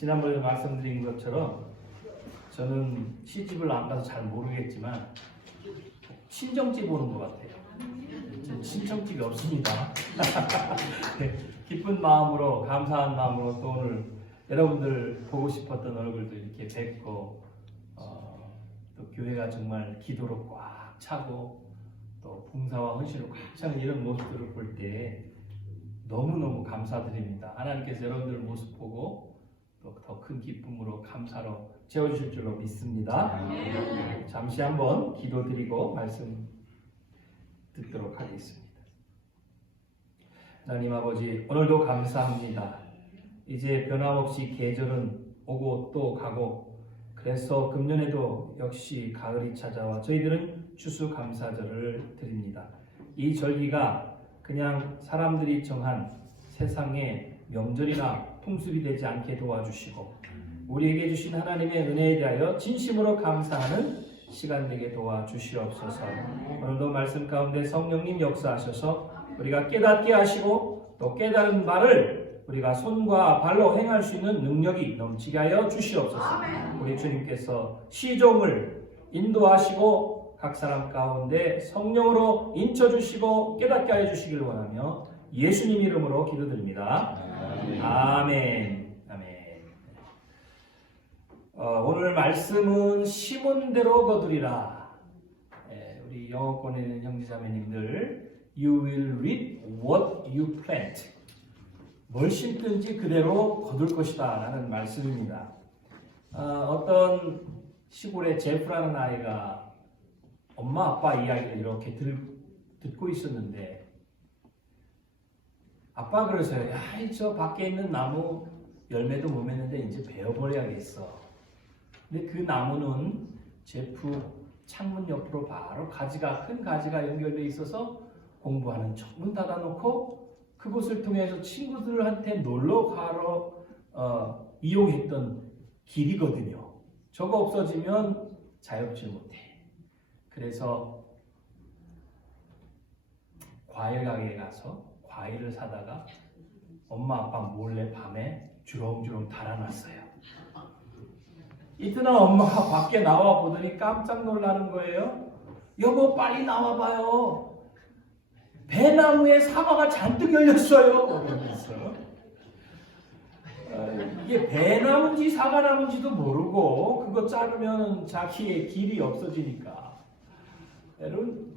지난번에 말씀드린 것처럼 저는 시집을 안 가서 잘 모르겠지만 친정집 오는 것 같아요. 저는 친정집이 없습니다. 네, 기쁜 마음으로 감사한 마음으로 또 오늘 여러분들 보고 싶었던 얼굴도 이렇게 뵙고 또 교회가 정말 기도로 꽉 차고 또 봉사와 헌신으로 꽉 차는 이런 모습들을 볼 때 너무너무 감사드립니다. 하나님께서 여러분들 모습 보고 또 더 큰 기쁨으로 감사로 채워주실 줄로 믿습니다. 잠시 한번 기도드리고 말씀 듣도록 하겠습니다. 하나님 아버지, 오늘도 감사합니다. 이제 변함없이 계절은 오고 또 가고, 그래서 금년에도 역시 가을이 찾아와 저희들은 추수감사절을 드립니다. 이 절기가 그냥 사람들이 정한 세상의 명절이나 풍습이 되지 않게 도와주시고 우리에게 주신 하나님의 은혜에 대하여 진심으로 감사하는 시간 되게 도와주시옵소서. 오늘도 말씀 가운데 성령님 역사하셔서 우리가 깨닫게 하시고 또 깨달은 바를 우리가 손과 발로 행할 수 있는 능력이 넘치게 하여 주시옵소서. 우리 주님께서 시종을 인도하시고 각 사람 가운데 성령으로 인쳐주시고 깨닫게 하여 주시길 원하며 예수님 이름으로 기도드립니다. 아멘. 아멘. 오늘 말씀은 심은 대로 거두리라. 우리 영어권에 있는 형제자매님들, You will reap what you plant. 뭘 심든지 그대로 거둘 것이다 라는 말씀입니다. 어떤 시골의 제프라는 아이가 엄마 아빠 이야기를 이렇게 듣고 있었는데 아빠가 그러세요. 야, 저 밖에 있는 나무 열매도 못 맺는데 이제 베어버려야겠어. 근데 그 나무는 제프 창문 옆으로 바로 큰 가지가 연결되어 있어서 공부하는 문 닫아놓고 그곳을 통해서 친구들한테 놀러 가러 이용했던 길이거든요. 저거 없어지면 자유롭지 못해. 그래서 과일 가게에 가서 과일을 사다가 엄마 아빠 몰래 밤에 주렁주렁 달아놨어요. 이튿날 엄마가 밖에 나와 보더니 깜짝 놀라는 거예요. 여보 빨리 나와봐요. 배나무에 사과가 잔뜩 열렸어요. 그러면서 이게 배나무인지 사과나무인지도 모르고 그거 자르면 자기의 길이 없어지니까. 여러분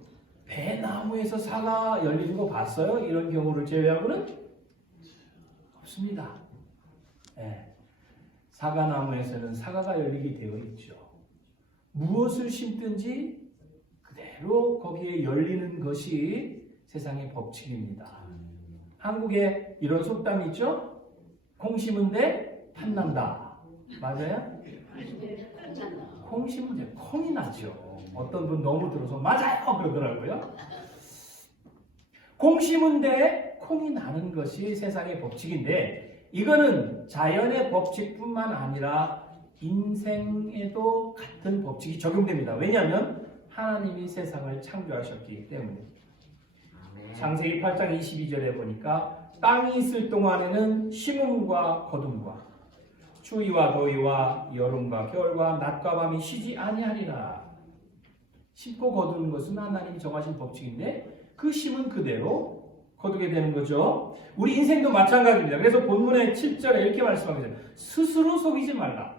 배나무에서 사과 열리는 거 봤어요? 이런 경우를 제외하고는 없습니다. 네. 사과나무에서는 사과가 열리게 되어 있죠. 무엇을 심든지 그대로 거기에 열리는 것이 세상의 법칙입니다. 한국에 이런 속담이 있죠? 콩 심은데 팥난다. 맞아요? 콩 심은데 콩이 나죠. 어떤 분 너무 들어서 맞아요 그러더라고요. 콩 심은데 콩이 나는 것이 세상의 법칙인데 이거는 자연의 법칙뿐만 아니라 인생에도 같은 법칙이 적용됩니다. 왜냐하면 하나님이 세상을 창조하셨기 때문에. 창세기 8장 22절에 보니까 땅이 있을 동안에는 심음과 거둠과 추위와 더위와 여름과 겨울과 낮과 밤이 쉬지 아니하리라. 심고 거두는 것은 하나님이 정하신 법칙인데 그 심은 그대로 거두게 되는 거죠. 우리 인생도 마찬가지입니다. 그래서 본문의 7절에 이렇게 말씀하고 있어요. 스스로 속이지 말라.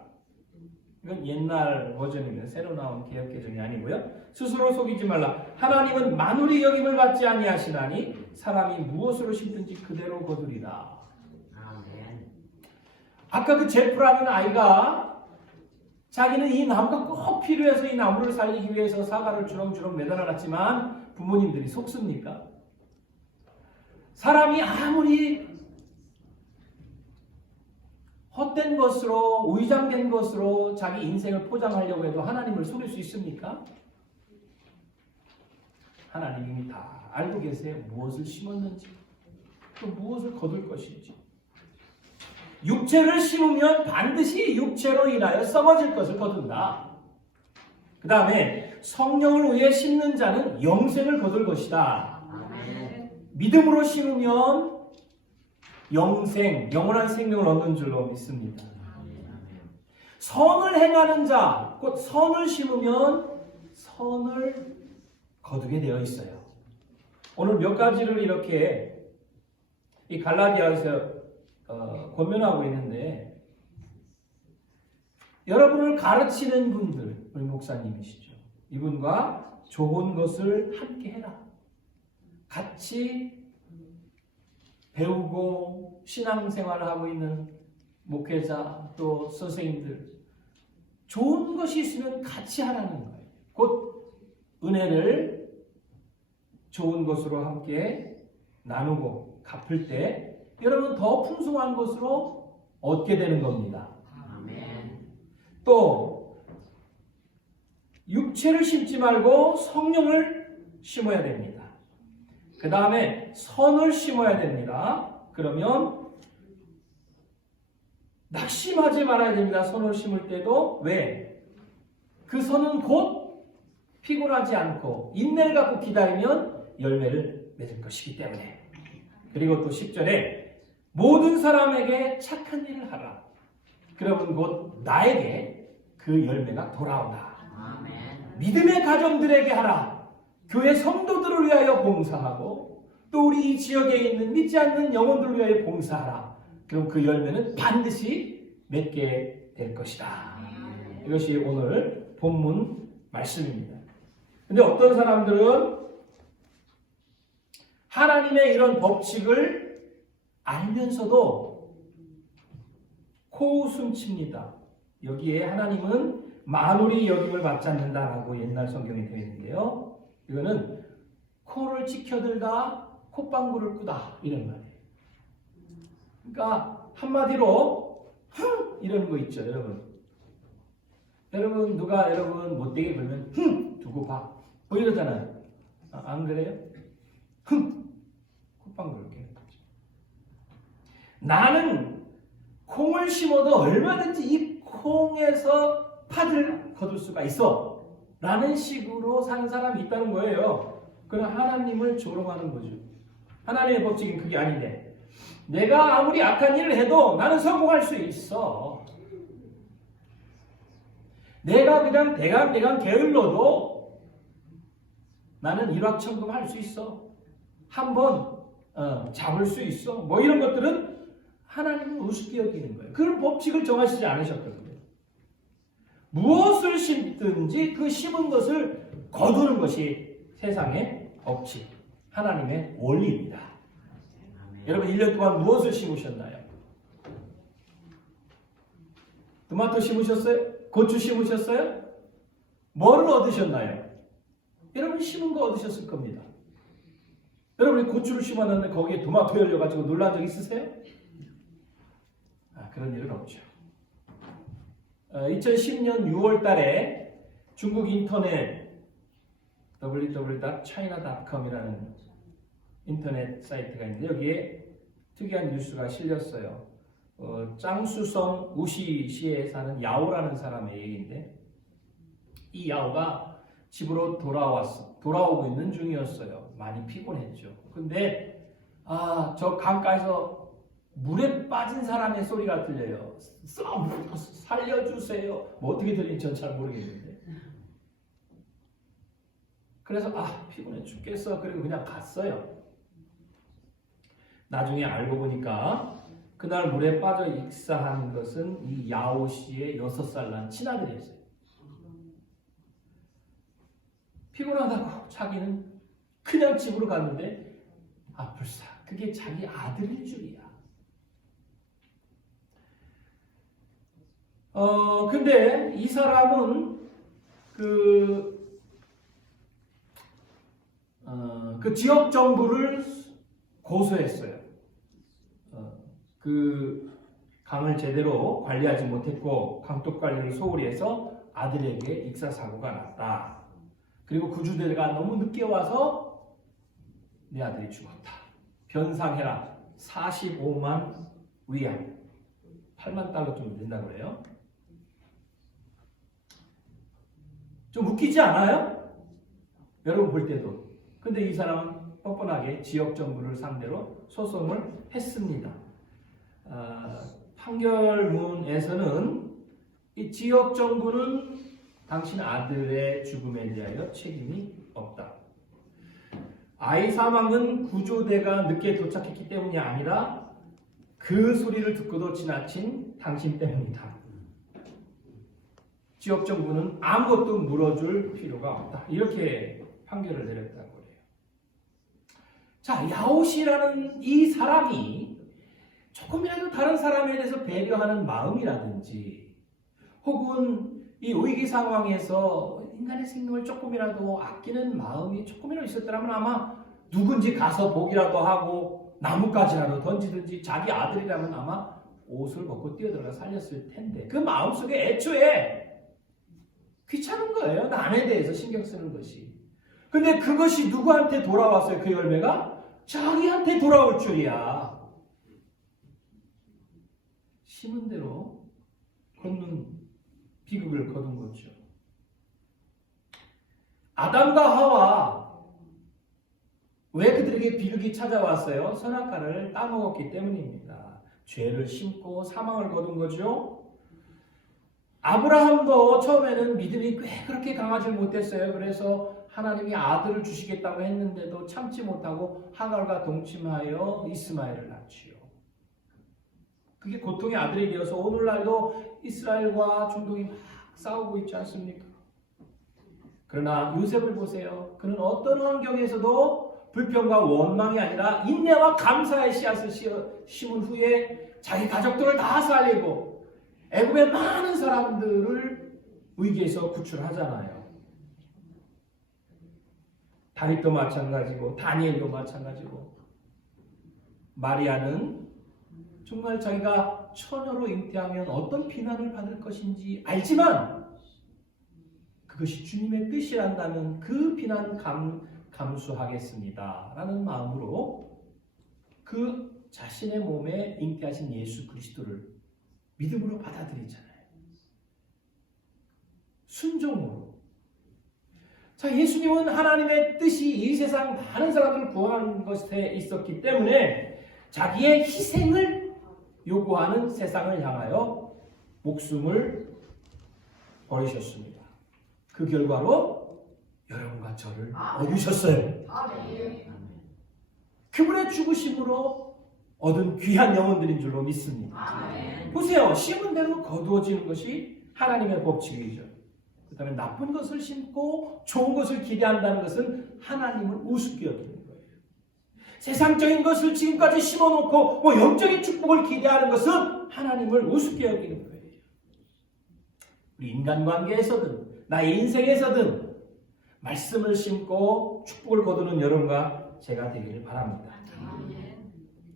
이건 옛날 버전입니다. 새로 나온 개역개정이 아니고요. 스스로 속이지 말라. 하나님은 만물이 여김을 받지 아니하시나니 사람이 무엇으로 심든지 그대로 거두리라. 아까 그 제프라는 아이가 자기는 이 나무가 꼭 필요해서 이 나무를 살리기 위해서 사과를 주렁주렁 매달아놨지만 부모님들이 속습니까? 사람이 아무리 헛된 것으로 위장된 것으로 자기 인생을 포장하려고 해도 하나님을 속일 수 있습니까? 하나님이 다 알고 계세요. 무엇을 심었는지 또 무엇을 거둘 것인지. 육체를 심으면 반드시 육체로 인하여 썩어질 것을 거둔다. 그 다음에 성령을 위해 심는 자는 영생을 거둘 것이다. 믿음으로 심으면 영생, 영원한 생명을 얻는 줄로 믿습니다. 선을 행하는 자, 곧 선을 심으면 선을 거두게 되어 있어요. 오늘 몇 가지를 이렇게 이 갈라디아에서 권면하고 있는데, 여러분을 가르치는 분들, 우리 목사님이시죠. 이분과 좋은 것을 함께 해라. 같이 배우고 신앙생활을 하고 있는 목회자 또 선생님들, 좋은 것이 있으면 같이 하라는 거예요. 곧 은혜를 좋은 것으로 함께 나누고 갚을 때 여러분 더 풍성한 것으로 얻게 되는 겁니다. 아멘. 또 육체를 심지 말고 성령을 심어야 됩니다. 그 다음에 선을 심어야 됩니다. 그러면 낙심하지 말아야 됩니다. 선을 심을 때도. 왜? 그 선은 곧 피곤하지 않고 인내를 갖고 기다리면 열매를 맺을 것이기 때문에. 그리고 또 10절에 모든 사람에게 착한 일을 하라. 그러면 곧 나에게 그 열매가 돌아온다. 아멘. 믿음의 가정들에게 하라. 교회 성도들을 위하여 봉사하고 또 우리 이 지역에 있는 믿지 않는 영혼들을 위하여 봉사하라. 그럼 그 열매는 반드시 맺게 될 것이다. 이것이 오늘 본문 말씀입니다. 근데 어떤 사람들은 하나님의 이런 법칙을 알면서도 코웃음 칩니다. 여기에 하나님은 만울이 여김을 받지 않는다라고 옛날 성경에 되어 있는데요. 이거는 코를 치켜들다 콧방구를 끄다 이런 말이에요. 그러니까 한마디로 이러는 거 있죠, 여러분. 여러분 누가 여러분 못되게 굴면 두고 봐. 뭐 이러잖아요. 안 그래요? 콧방구를 깨는 거죠. 나는 콩을 심어도 얼마든지 이 콩에서 팥을 거둘 수가 있어 라는 식으로 사는 사람이 있다는 거예요. 그럼 하나님을 조롱하는 거죠. 하나님의 법칙은 그게 아닌데, 내가 아무리 악한 일을 해도 나는 성공할 수 있어. 내가 그냥 대강 게을러도 나는 일확천금할 수 있어. 한번 잡을 수 있어. 뭐 이런 것들은 하나님은 우습게 여기는 거예요. 그런 법칙을 정하시지 않으셨거든요. 무엇을 심든지 그 심은 것을 거두는 것이 세상의 법칙, 하나님의 원리입니다. 여러분 1년 동안 무엇을 심으셨나요? 토마토 심으셨어요? 고추 심으셨어요? 뭐를 얻으셨나요? 여러분 심은 거 얻으셨을 겁니다. 여러분이 고추를 심어놨는데 거기에 토마토 열려가지고 놀란 적 있으세요? 그런 일은 없죠. 2010년 6월 달에 중국 인터넷 www.china.com이라는 인터넷 사이트가 있는데 여기에 특이한 뉴스가 실렸어요. 짱수성 우시시에 사는 야오라는 사람의 얘기인데, 이 야오가 집으로 돌아오고 있는 중이었어요. 많이 피곤했죠. 근데 저 강가에서 물에 빠진 사람의 소리가 들려요. 살려주세요. 뭐 어떻게 들리는지 전 잘 모르겠는데. 그래서 피곤해 죽겠어. 그리고 그냥 갔어요. 나중에 알고 보니까 그날 물에 빠져 익사한 것은 이 야오 씨의 6살 난 친아들이었어요. 피곤하다고 자기는 그냥 집으로 갔는데 불사 그게 자기 아들일 줄이야. 근데 이 사람은 그 지역 정부를 고소했어요. 그 강을 제대로 관리하지 못했고 강독 관리를 소홀히 해서 아들에게 익사 사고가 났다. 그리고 구조대가 너무 늦게 와서 내 아들이 죽었다. 변상해라. 45만 위안, 8만 달러 좀 된다고 그래요. 좀 웃기지 않아요? 여러분 볼 때도. 근데 이 사람은 뻔뻔하게 지역 정부를 상대로 소송을 했습니다. 판결문에서는 이 지역 정부는 당신 아들의 죽음에 대하여 책임이 없다. 아이 사망은 구조대가 늦게 도착했기 때문이 아니라 그 소리를 듣고도 지나친 당신 때문이다. 지역 정부는 아무것도 물어줄 필요가 없다. 이렇게 판결을 내렸다고 해요. 자, 야옷이라는 이 사람이 조금이라도 다른 사람에 대해서 배려하는 마음이라든지 혹은 이 위기 상황에서 인간의 생명을 조금이라도 아끼는 마음이 조금이라도 있었더라면 아마 누군지 가서 보기라도 하고 나뭇가지라도 던지든지 자기 아들이라면 아마 옷을 벗고 뛰어들어가 살렸을 텐데 그 마음속에 애초에 귀찮은 거예요. 남에 대해서 신경 쓰는 것이. 근데 그것이 누구한테 돌아왔어요? 그 열매가? 자기한테 돌아올 줄이야. 심은 대로 걷는 비극을 거둔 거죠. 아담과 하와 왜 그들에게 비극이 찾아왔어요? 선악과를 따먹었기 때문입니다. 죄를 심고 사망을 거둔 거죠. 아브라함도 처음에는 믿음이 꽤 그렇게 강하지 못했어요. 그래서 하나님이 아들을 주시겠다고 했는데도 참지 못하고 하갈과 동침하여 이스마엘을 낳지요. 그게 고통의 아들이 되어서 오늘날도 이스라엘과 중동이 막 싸우고 있지 않습니까? 그러나 요셉을 보세요. 그는 어떤 환경에서도 불평과 원망이 아니라 인내와 감사의 씨앗을 심은 후에 자기 가족들을 다 살리고 애굽의 많은 사람들을 위기에서 구출하잖아요. 다윗도 마찬가지고 다니엘도 마찬가지고 마리아는 정말 자기가 처녀로 잉태하면 어떤 비난을 받을 것인지 알지만 그것이 주님의 뜻이란다면 그 비난 감수하겠습니다 라는 마음으로 그 자신의 몸에 잉태하신 예수 그리스도를 믿음으로 받아들이잖아요. 순종으로. 자, 예수님은 하나님의 뜻이 이 세상 많은 사람들을 구원하는 것에 있었기 때문에 자기의 희생을 요구하는 세상을 향하여 목숨을 버리셨습니다. 그 결과로 여러분과 저를 얻으셨어요. 그분의 죽으심으로 얻은 귀한 영혼들인 줄로 믿습니다. 보세요. 심은 대로 거두어지는 것이 하나님의 법칙이죠. 그 다음에 나쁜 것을 심고 좋은 것을 기대한다는 것은 하나님을 우습게 여기는 거예요. 세상적인 것을 지금까지 심어놓고 영적인 축복을 기대하는 것은 하나님을 우습게 여기는 거예요. 우리 인간관계에서든 나의 인생에서든 말씀을 심고 축복을 거두는 여러분과 제가 되기를 바랍니다.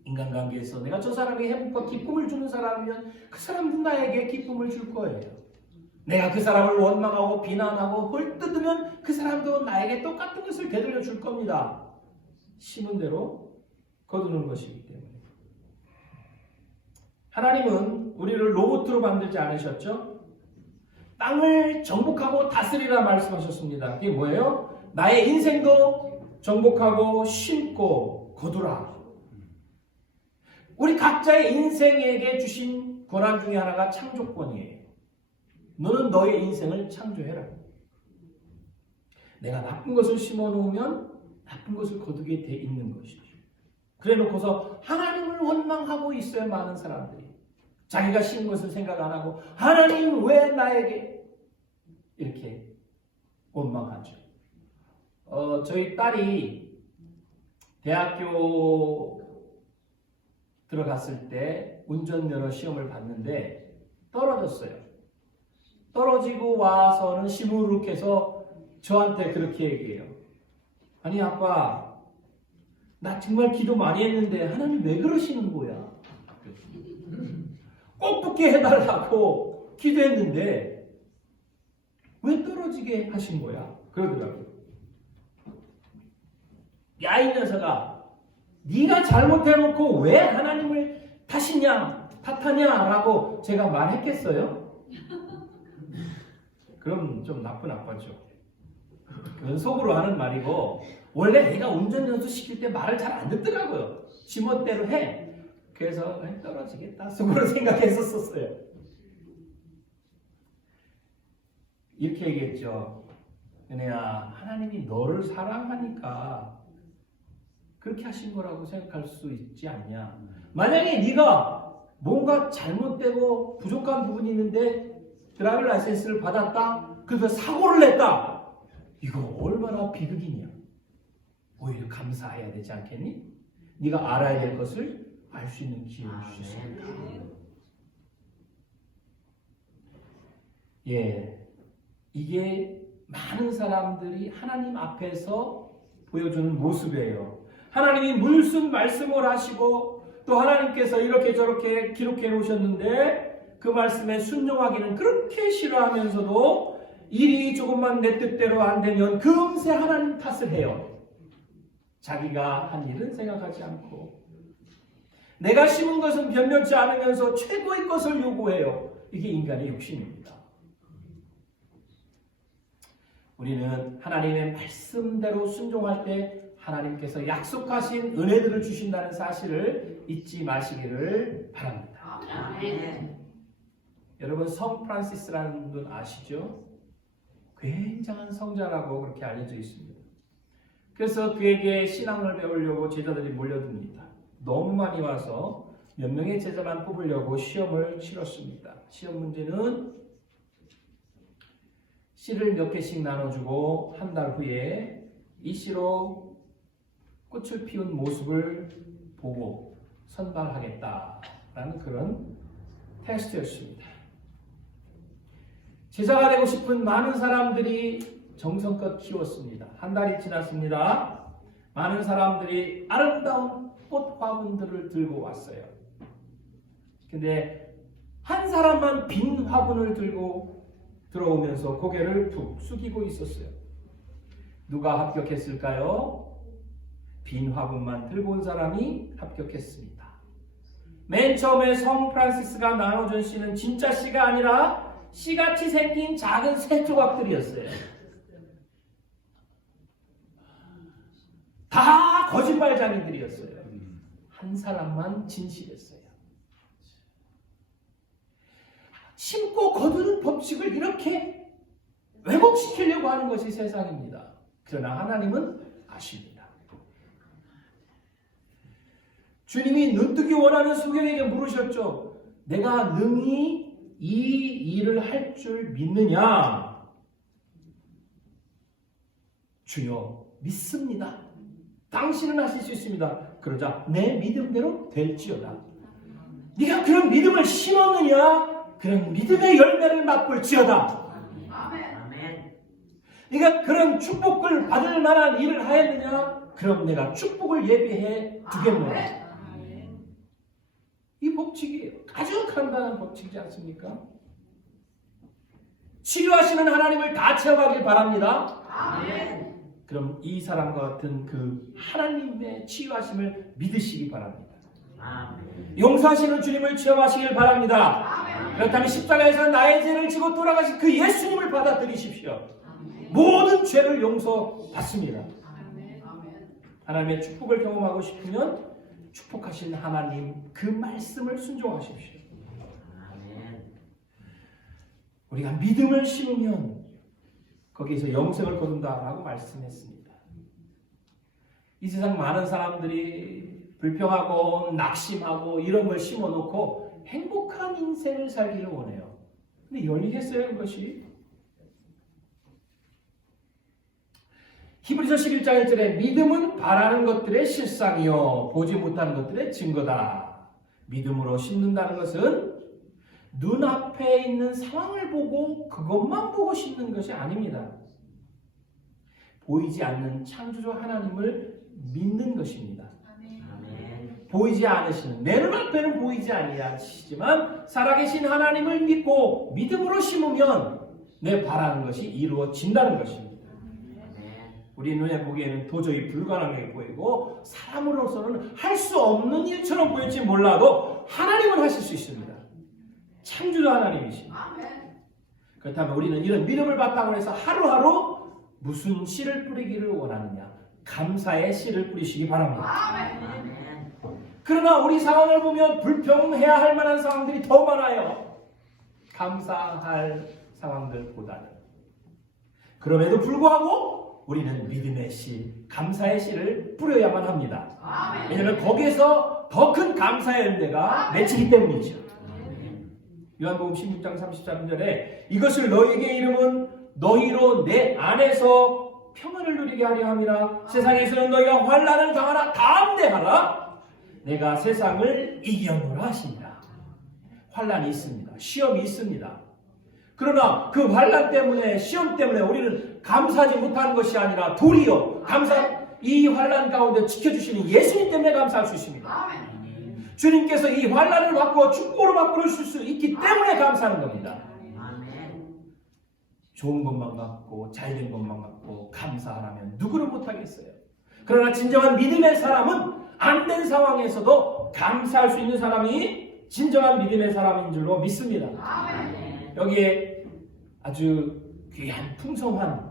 인간관계에서 내가 저 사람에게 행복과 기쁨을 주는 사람이면 그 사람도 나에게 기쁨을 줄 거예요. 내가 그 사람을 원망하고 비난하고 헐뜯으면 그 사람도 나에게 똑같은 것을 되돌려 줄 겁니다. 심은 대로 거두는 것이기 때문에. 하나님은 우리를 로봇으로 만들지 않으셨죠? 땅을 정복하고 다스리라 말씀하셨습니다. 그게 뭐예요? 나의 인생도 정복하고 심고 거두라. 우리 각자의 인생에게 주신 권한 중에 하나가 창조권이에요. 너는 너의 인생을 창조해라. 내가 나쁜 것을 심어놓으면 나쁜 것을 거두게 돼 있는 것이죠. 그래 놓고서 하나님을 원망하고 있어요. 많은 사람들이. 자기가 심은 것을 생각 안 하고 하나님 왜 나에게 이렇게 원망하죠. 저희 딸이 대학교 들어갔을 때 운전면허 시험을 봤는데 떨어졌어요. 떨어지고 와서는 시무룩해서 저한테 그렇게 얘기해요. 아니 아빠, 나 정말 기도 많이 했는데 하나님 왜 그러시는 거야? 꼭 붙게 해달라고 기도했는데 왜 떨어지게 하신 거야? 그러더라고요. 야, 이 녀석아, 네가 잘못해놓고 왜 하나님을 탓하냐라고 제가 말했겠어요? 그럼 좀 나쁜 아빠죠. 그건 속으로 하는 말이고 원래 내가 운전연수 시킬 때 말을 잘 안 듣더라고요. 지멋대로 해. 그래서 떨어지겠다 속으로 생각했었어요. 이렇게 얘기했죠. 은혜야, 하나님이 너를 사랑하니까 그렇게 하신 거라고 생각할 수 있지 않냐. 만약에 네가 뭔가 잘못되고 부족한 부분이 있는데 드라이빙 라이센스를 받았다. 그래서 사고를 냈다. 이거 얼마나 비극이냐. 오히려 감사해야 되지 않겠니? 네가 알아야 될 것을 알 수 있는 기회를 주셨습니다. 예, 이게 많은 사람들이 하나님 앞에서 보여주는 모습이에요. 하나님이 무슨 말씀을 하시고 또 하나님께서 이렇게 저렇게 기록해 놓으셨는데 그 말씀에 순종하기는 그렇게 싫어하면서도 일이 조금만 내 뜻대로 안 되면 금세 하나님 탓을 해요. 자기가 한 일은 생각하지 않고 내가 심은 것은 변명치 않으면서 최고의 것을 요구해요. 이게 인간의 욕심입니다. 우리는 하나님의 말씀대로 순종할 때 하나님께서 약속하신 은혜들을 주신다는 사실을 잊지 마시기를 바랍니다. 아멘. 여러분 성 프란시스라는 분 아시죠? 굉장한 성자라고 그렇게 알려져 있습니다. 그래서 그에게 신앙을 배우려고 제자들이 몰려듭니다. 너무 많이 와서 몇 명의 제자만 뽑으려고 시험을 치렀습니다. 시험 문제는 씨를 몇 개씩 나눠주고 한 달 후에 이 씨로 꽃을 피운 모습을 보고 선발하겠다라는 그런 테스트였습니다. 제자가 되고 싶은 많은 사람들이 정성껏 키웠습니다. 한 달이 지났습니다. 많은 사람들이 아름다운 꽃 화분들을 들고 왔어요. 근데 한 사람만 빈 화분을 들고 들어오면서 고개를 툭 숙이고 있었어요. 누가 합격했을까요? 빈 화분만 들고 온 사람이 합격했습니다. 맨 처음에 성 프란시스가 나눠준 씨는 진짜 씨가 아니라 씨같이 생긴 작은 새 조각들이었어요. 다 거짓말장이들이었어요. 한 사람만 진실했어요. 심고 거두는 법칙을 이렇게 왜곡시키려고 하는 것이 세상입니다. 그러나 하나님은 아십니다. 주님이 눈뜨기 원하는 소경에게 물으셨죠. 내가 능히 이 일을 할 줄 믿느냐? 주여 믿습니다. 당신은 하실 수 있습니다. 그러자 내 믿음대로 될지어다. 네가 그런 믿음을 심었느냐? 그런 믿음의 열매를 맛볼지어다. 아멘. 네가 그런 축복을 받을 만한 일을 하였느냐? 그럼 내가 축복을 예비해 두겠노라. 이 법칙이 아주 간단한 법칙이지 않습니까? 치료하시는 하나님을 다 체험하길 바랍니다. 아멘. 그럼 이 사람과 같은 그 하나님의 치유하심을 믿으시기 바랍니다. 아멘. 용서하시는 주님을 체험하시길 바랍니다. 아멘. 그렇다면 십자가에서 나의 죄를 지고 돌아가신 그 예수님을 받아들이십시오. 모든 죄를 용서받습니다. 하나님의 축복을 경험하고 싶으면 축복하신 하나님 그 말씀을 순종하십시오. 아멘. 우리가 믿음을 심으면 거기에서 영생을 거둔다라고 말씀했습니다. 이 세상 많은 사람들이 불평하고 낙심하고 이런 걸 심어놓고 행복한 인생을 살기를 원해요. 근데 열리겠어요, 그것이? 히브리서 11장 1절에 믿음은 바라는 것들의 실상이요 보지 못하는 것들의 증거다. 믿음으로 심는다는 것은 눈앞에 있는 상황을 보고 그것만 보고 심는 것이 아닙니다. 보이지 않는 창조주 하나님을 믿는 것입니다. 아멘. 보이지 않으시는 내 눈앞에는 보이지 아니하시지만 살아계신 하나님을 믿고 믿음으로 심으면 내 바라는 것이 이루어진다는 것입니다. 우리 눈에 보기에는 도저히 불가능해 보이고 사람으로서는 할 수 없는 일처럼 보일지 몰라도 하나님은 하실 수 있습니다. 창조주 하나님이십니다. 그렇다면 우리는 이런 믿음을 바탕으로 해서 하루하루 무슨 씨를 뿌리기를 원하느냐? 감사의 씨를 뿌리시기 바랍니다. 아멘. 그러나 우리 상황을 보면 불평해야 할 만한 상황들이 더 많아요. 감사할 상황들보다는 그럼에도 불구하고 우리는 믿음의 씨, 감사의 씨를 뿌려야만 합니다. 왜냐하면 거기에서 더 큰 감사의 열매가 맺히기 때문이죠. 요한복음 16장 33절에 이것을 너희에게 이름은 너희로 내 안에서 평안을 누리게 하려 함이라. 세상에서는 너희가 환난을 당하나 담대하라. 내가 세상을 이겼노라 하시니라. 환난이 있습니다. 시험이 있습니다. 그러나 그 환난 때문에, 시험 때문에 우리는 감사하지 못하는 것이 아니라 도리어 이 환난 가운데 지켜주시는 예수님 때문에 감사할 수 있습니다. 주님께서 이 환난을 바꾸어 축복으로 바꾸어 주실 수 있기 때문에 감사하는 겁니다. 좋은 것만 갖고 잘된 것만 갖고 감사하라면 누구를 못하겠어요. 그러나 진정한 믿음의 사람은 안 된 상황에서도 감사할 수 있는 사람이 진정한 믿음의 사람인 줄로 믿습니다. 여기에 아주 귀한 풍성한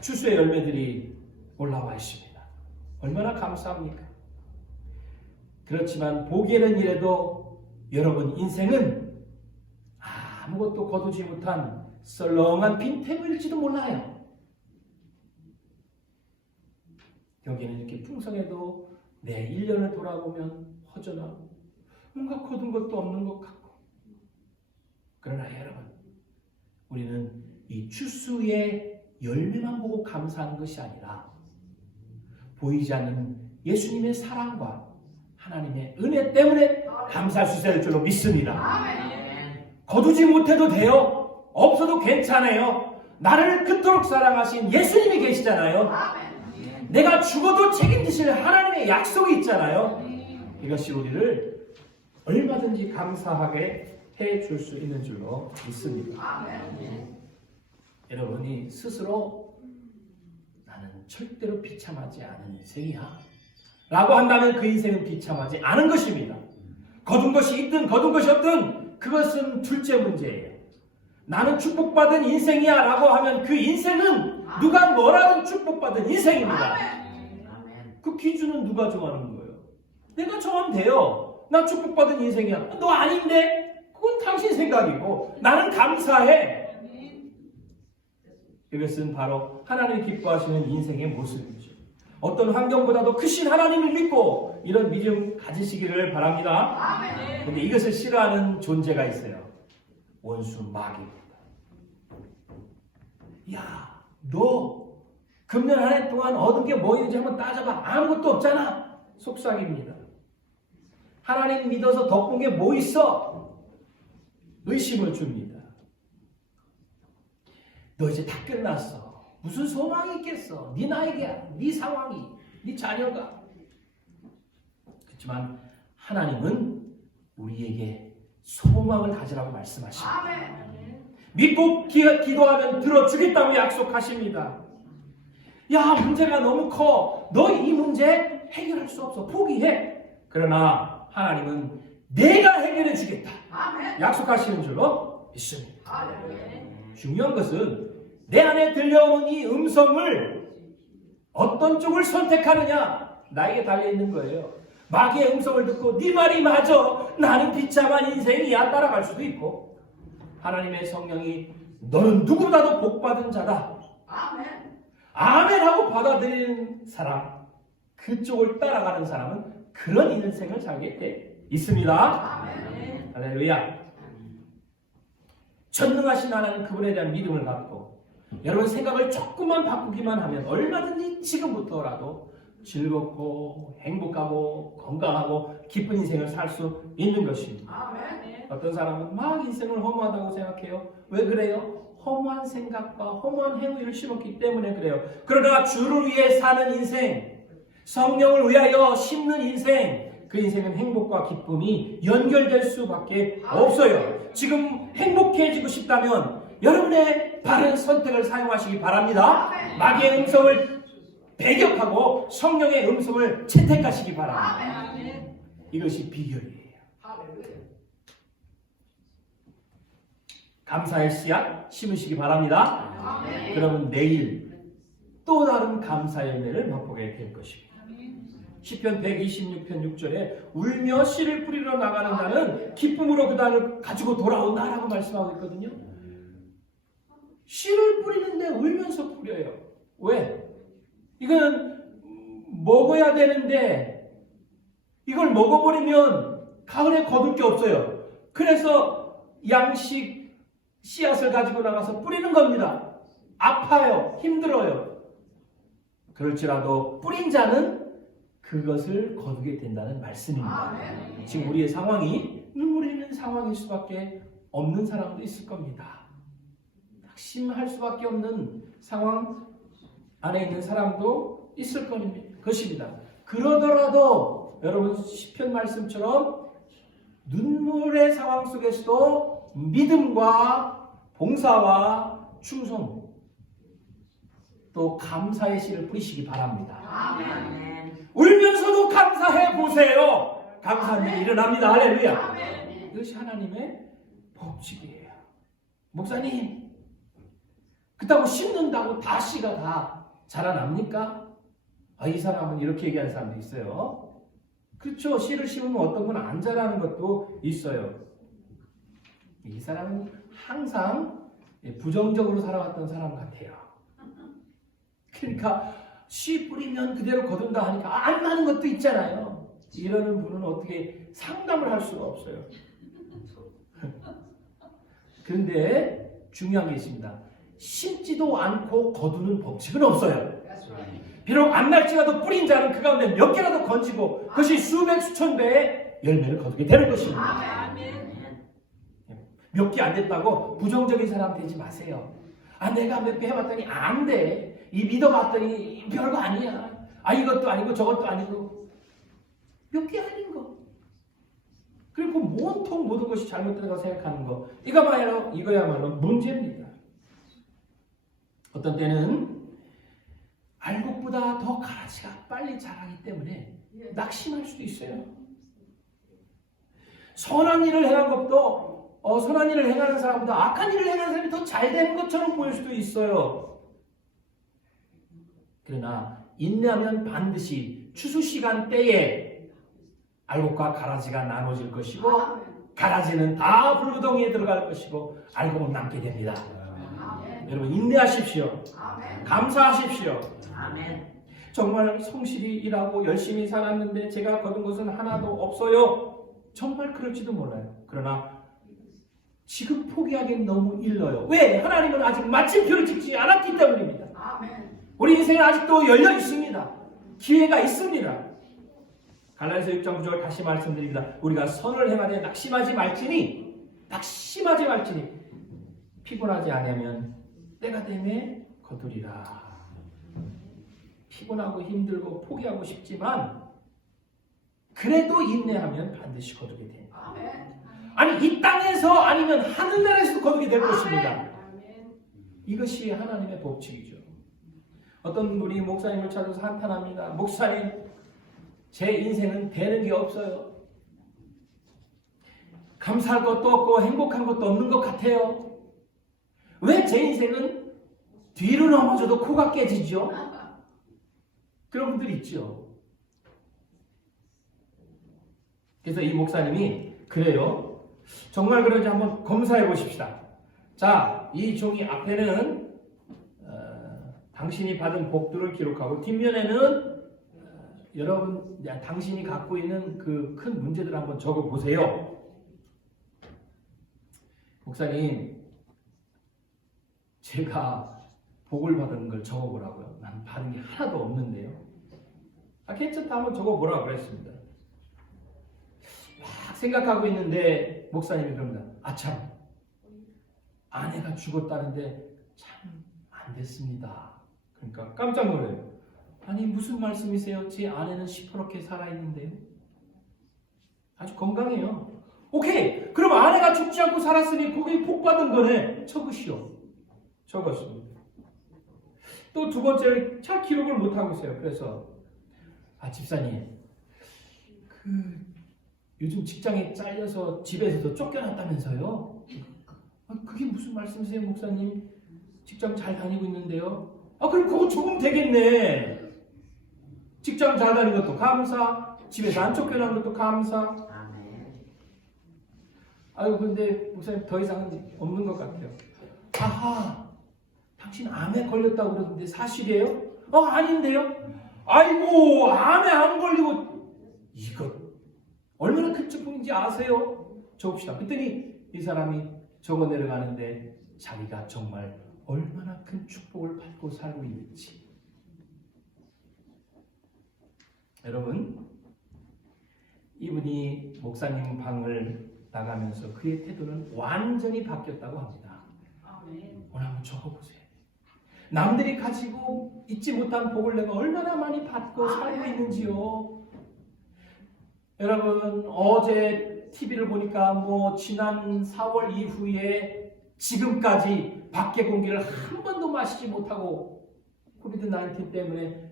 추수의 열매들이 올라와 있습니다. 얼마나 감사합니까? 그렇지만 보기에는 이래도 여러분 인생은 아무것도 거두지 못한 썰렁한 빈태물일지도 몰라요. 여기는 이렇게 풍성해도 내 1년을 돌아보면 허전하고 뭔가 거둔 것도 없는 것 같고. 그러나 여러분, 우리는 이 추수의 열매만 보고 감사하는 것이 아니라 보이지 않는 예수님의 사랑과 하나님의 은혜 때문에 감사할 수 있을 줄로 믿습니다. 거두지 못해도 돼요. 없어도 괜찮아요. 나를 그토록 사랑하신 예수님이 계시잖아요. 내가 죽어도 책임지실 하나님의 약속이 있잖아요. 이것이 우리를 얼마든지 감사하게 해줄 수 있는 줄로 믿습니다. 여러분이 스스로 나는 절대로 비참하지 않은 인생이야 라고 한다면 그 인생은 비참하지 않은 것입니다. 거둔 것이 있든 거둔 것이 없든 그것은 둘째 문제예요. 나는 축복받은 인생이야 라고 하면 그 인생은 누가 뭐라든 축복받은 인생입니다. 그 기준은 누가 정하는 거예요? 내가 정하면 돼요. 나 축복받은 인생이야. 너 아닌데? 그건 당신 생각이고 나는 감사해. 이것은 바로 하나님이 기뻐하시는 인생의 모습이죠. 어떤 환경보다도 크신 하나님을 믿고 이런 믿음 가지시기를 바랍니다. 그런데 이것을 싫어하는 존재가 있어요. 원수 마귀입니다. 야, 너 금년 한 해 동안 얻은 게 뭐인지 한번 따져봐. 아무것도 없잖아. 속삭입니다. 하나님 믿어서 덕분 게 뭐 있어? 의심을 줍니다. 너 이제 다 끝났어. 무슨 소망이 있겠어? 네 나에게야. 네 상황이, 네 자녀가. 그렇지만 하나님은 우리에게 소망을 가지라고 말씀하십니다. 믿고 기도하면 들어주겠다고 약속하십니다. 야, 문제가 너무 커. 너 이 문제 해결할 수 없어. 포기해. 그러나 하나님은 내가 해결해 주겠다. 약속하시는 줄로 믿습니다. 중요한 것은 내 안에 들려오는 이 음성을 어떤 쪽을 선택하느냐 나에게 달려있는 거예요. 마귀의 음성을 듣고 네 말이 맞아. 나는 비참한 인생이야. 따라갈 수도 있고 하나님의 성령이 너는 누구보다도 복받은 자다. 아멘 하고 받아들이는 사람, 그쪽을 따라가는 사람은 그런 인생을 살게 돼 있습니다. 할렐루야. 전능하신 하나님 그분에 대한 믿음을 갖고 여러분 생각을 조금만 바꾸기만 하면 얼마든지 지금부터라도 즐겁고 행복하고 건강하고 기쁜 인생을 살 수 있는 것입니다. 어떤 사람은 막 인생을 허무하다고 생각해요. 왜 그래요? 허무한 생각과 허무한 행위를 심었기 때문에 그래요. 그러나 주를 위해 사는 인생, 성령을 위하여 심는 인생, 그 인생은 행복과 기쁨이 연결될 수밖에 없어요. 지금 행복해지고 싶다면 여러분의 바른 선택을 사용하시기 바랍니다. 마귀의 음성을 배격하고 성령의 음성을 채택하시기 바랍니다. 이것이 비결이에요. 감사의 씨앗 심으시기 바랍니다. 그러면 내일 또 다른 감사의 열매를 맛보게 될 것입니다. 시편 126편 6절에 울며 씨를 뿌리러 나가는 자는 기쁨으로 그 땅을 가지고 돌아온다라고 말씀하고 있거든요. 씨를 뿌리는데 울면서 뿌려요. 왜? 이건 먹어야 되는데 이걸 먹어버리면 가을에 거둘 게 없어요. 그래서 양식 씨앗을 가지고 나가서 뿌리는 겁니다. 아파요. 힘들어요. 그럴지라도 뿌린 자는 그것을 거두게 된다는 말씀입니다. 지금 우리의 상황이 눈물 흘리는 상황일 수밖에 없는 사람도 있을 겁니다. 낙심할 수밖에 없는 상황 안에 있는 사람도 있을 것입니다. 그러더라도 여러분 시편 말씀처럼 눈물의 상황 속에서도 믿음과 봉사와 충성 또 감사의 씨를 뿌리시기 바랍니다. 아멘. 울면서도 감사해 보세요. 감사한 일이 일어납니다. 할렐루야. 이것이 하나님의 법칙이에요. 목사님, 그렇다고 심는다고 다 씨가 다 자라납니까? 이 사람은 이렇게 얘기하는 사람도 있어요. 그렇죠. 씨를 심으면 어떤 건 안 자라는 것도 있어요. 이 사람은 항상 부정적으로 살아왔던 사람 같아요. 그러니까 씨 뿌리면 그대로 거둔다 하니까 안 나는 것도 있잖아요. 이러는 분은 어떻게 상담을 할 수가 없어요. 그런데 중요한 게 있습니다. 심지도 않고 거두는 법칙은 없어요. 비록 안 날지라도 뿌린 자는 그 가운데 몇 개라도 건지고 그것이 수백 수천 배의 열매를 거두게 되는 것입니다. 몇 개 안 됐다고 부정적인 사람 되지 마세요. 내가 몇 배 해봤더니 안 돼. 이 믿어봤더니 별거 아니야. 이것도 아니고 저것도 아니고 몇 개 아닌 거. 그리고 온통 모든 것이 잘못되다고 생각하는 거. 이거야말로 문제입니다. 어떤 때는 알곡보다 더 가라지가 빨리 자라기 때문에 낙심할 수도 있어요. 선한 일을 행한 것도 선한 일을 행하는 사람보다 악한 일을 행하는 사람이 더 잘 되는 것처럼 보일 수도 있어요. 그러나 인내하면 반드시 추수 시간 때에 알곡과 가라지가 나눠질 것이고 가라지는 다 불구덩이에 들어갈 것이고 알곡은 남게 됩니다. 여러분 인내하십시오. 감사하십시오. 아멘. 정말 성실히 일하고 열심히 살았는데 제가 거둔 것은 하나도 없어요. 정말 그럴지도 몰라요. 그러나 지금 포기하기엔 너무 일러요. 왜? 하나님은 아직 마침표를 찍지 않았기 때문입니다. 우리 인생은 아직도 열려 있습니다. 기회가 있습니다. 갈라디아서 6장 9절 다시 말씀드립니다. 우리가 선을 행하되 낙심하지 말지니 피곤하지 않으면 때가 되매 거두리라. 피곤하고 힘들고 포기하고 싶지만 그래도 인내하면 반드시 거두게 됩니다. 이 땅에서 아니면 하늘나라에서도 거두게 될 것입니다. 이것이 하나님의 법칙이죠. 어떤 분이 목사님을 찾아서 한탄합니다. 목사님, 제 인생은 되는 게 없어요. 감사할 것도 없고 행복한 것도 없는 것 같아요. 왜 제 인생은 뒤로 넘어져도 코가 깨지죠? 그런 분들이 있죠. 그래서 이 목사님이 그래요. 정말 그런지 한번 검사해 보십시다. 자, 이 종이 앞에는 당신이 받은 복들을 기록하고 뒷면에는 여러분 당신이 갖고 있는 그 큰 문제들을 한번 적어 보세요. 목사님, 제가 복을 받은 걸 적어보라고요. 난 받은 게 하나도 없는데요. 괜찮다 한번 적어보라고 그랬습니다. 막 생각하고 있는데 목사님이 그럽니다. 참, 아내가 죽었다는데 참 안 됐습니다. 그러니까 깜짝 놀라요. 무슨 말씀이세요? 제 아내는 시퍼렇게 살아있는데요. 아주 건강해요. 오케이, 그럼 아내가 죽지 않고 살았으니 거기 복 받은 거네. 적으시오. 적었습니다. 또 두 번째는 차 기록을 못하고 있어요. 그래서 집사님, 요즘 직장에 잘려서 집에서도 쫓겨났다면서요? 그게 무슨 말씀이세요, 목사님? 직장 잘 다니고 있는데요. 그럼 그거 조금 되겠네. 직장 잘 다니는 것도 감사, 집에서 안 쫓겨난 것도 감사. 근데 목사님 더 이상은 없는 것 같아요. 당신 암에 걸렸다고 그러던데 사실이에요? 아닌데요? 아이고, 암에 안 걸리고 이거 얼마나 큰 축복인지 아세요? 적읍시다. 그랬더니 이 사람이 적어 내려가는데 자기가 정말 얼마나 큰 축복을 받고 살고 있는지. 여러분, 이분이 목사님 방을 나가면서 그의 태도는 완전히 바뀌었다고 합니다. 오늘 한번 적어보세요. 남들이 가지고 잊지 못한 복을 내가 얼마나 많이 받고 살고 있는지요. 여러분, 어제 TV를 보니까 지난 4월 이후에 지금까지 밖에 공기를 한 번도 마시지 못하고 코비드-19 때문에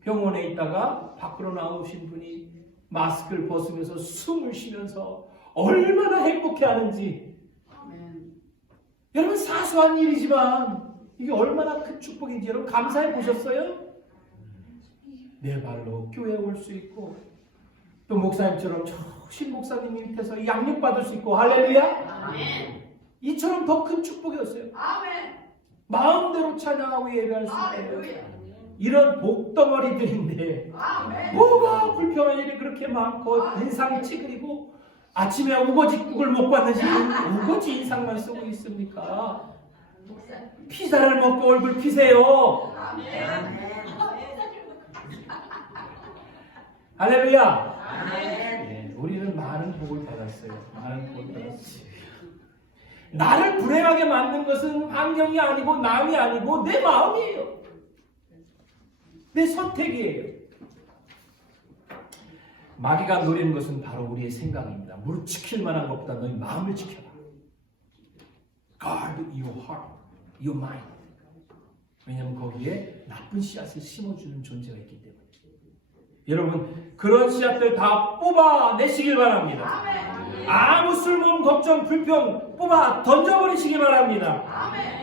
병원에 있다가 밖으로 나오신 분이 마스크를 벗으면서 숨을 쉬면서 얼마나 행복해하는지. 여러분, 사소한 일이지만 이게 얼마나 큰 축복인지 여러분 감사해 보셨어요? 내 발로 교회에 올 수 있고 또 목사님처럼 신 목사님 밑에서 양육 받을 수 있고, 할렐루야. 이처럼 더 큰 축복이었어요. 마음대로 찬양하고 예배할 수 있고 이런 복덩어리들인데 뭐가 불평한 일이 그렇게 많고 인상이 찌그리고 아침에 우거지국을 못 받는지 우거지 인상만 쓰고 있습니까? 피자를 먹고 얼굴 피세요. 할렐루야. 네, 우리는 많은 복을 받았어요. 많은 복을 받았어요. 나를 불행하게 만든 것은 환경이 아니고 남이 아니고 내 마음이에요. 내 선택이에요. 마귀가 노리는 것은 바로 우리의 생각입니다. 무릎 지킬 만한 것보다 너희 마음을 지켜라. Guard your heart, your mind. 왜냐하면 거기에 나쁜 씨앗을 심어주는 존재가 있기 때문에. 여러분, 그런 씨앗들 다 뽑아내시길 바랍니다. 아무 쓸모없는 걱정, 불평 뽑아 던져버리시기 바랍니다.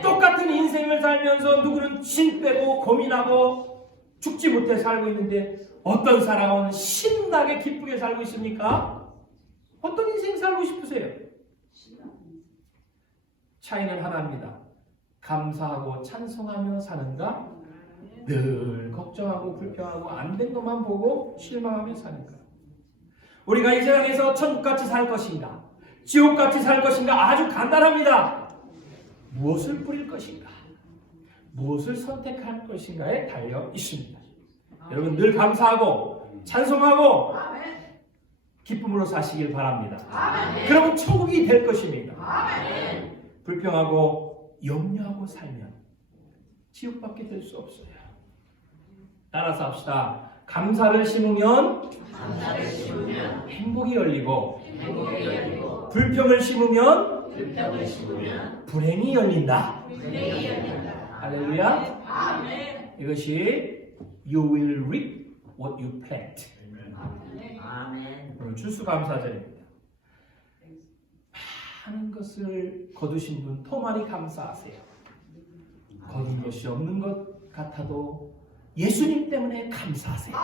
똑같은 인생을 살면서 누구는 침 빼고 고민하고 죽지 못해 살고 있는데 어떤 사람은 신나게 기쁘게 살고 있습니까? 어떤 인생 살고 싶으세요? 차이는 하나입니다. 감사하고 찬송하며 사는가? 늘 걱정하고 불평하고 안 된 것만 보고 실망하며 사는가? 우리가 이 세상에서 천국같이 살 것인가? 지옥같이 살 것인가? 아주 간단합니다. 무엇을 뿌릴 것인가? 무엇을 선택할 것인가에 달려 있습니다. 여러분, 늘 감사하고 찬송하고 기쁨으로 사시길 바랍니다. 그러면 천국이 될 것입니다. 불평하고 염려하고 살면 지옥밖에 될 수 없어요. 따라서 합시다. 감사를 심으면 행복이 열리고 불평을 심으면 불행이 열린다. 할렐루야. 이것이 You will reap what you plant. 오늘 추수감사절입니다. 많은 것을 거두신 분 더 많이 감사하세요. 거둔 것이 없는 것 같아도 예수님 때문에 감사하세요.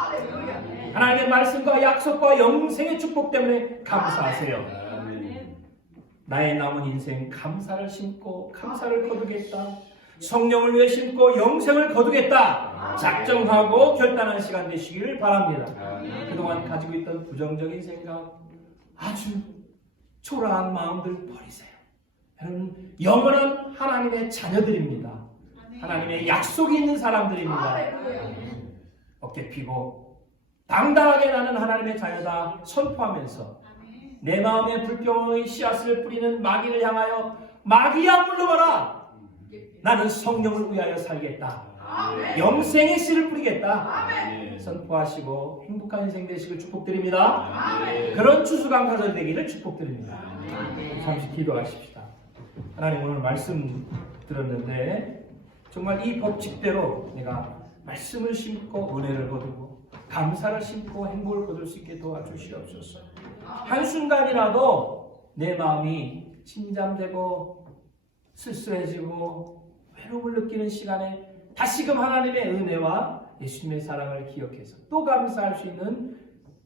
하나님의 말씀과 약속과 영생의 축복 때문에 감사하세요. 나의 남은 인생 감사를 심고 감사를 거두겠다. 성령을 위해 심고 영생을 거두겠다. 작정하고 결단한 시간 되시기를 바랍니다. 그동안 가지고 있던 부정적인 생각, 아주 초라한 마음들 버리세요. 여러분, 영원한 하나님의 자녀들입니다. 하나님의 약속이 있는 사람들입니다. 어깨 펴고 당당하게 나는 하나님의 자녀다 선포하면서 내 마음에 불평의 씨앗을 뿌리는 마귀를 향하여 마귀야 물러가라. 나는 성령을 위하여 살겠다. 영생의 씨를 뿌리겠다. 선포하시고 행복한 인생 되시길 축복드립니다. 그런 추수감사절 되기를 축복드립니다. 잠시 기도하십시다. 하나님, 오늘 말씀 들었는데 정말 이 법칙대로 내가 말씀을 심고 은혜를 거두고 감사를 심고 행복을 거둘 수 있게 도와주시옵소서. 한순간이라도 내 마음이 침잠되고 쓸쓸해지고 외로움을 느끼는 시간에 다시금 하나님의 은혜와 예수님의 사랑을 기억해서 또 감사할 수 있는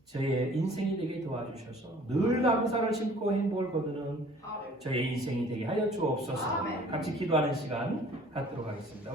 저의 인생이 되게 도와주셔서 늘 감사를 심고 행복을 거두는 저의 인생이 되게 하여 주옵소서. 같이 기도하는 시간 갖도록 하겠습니다.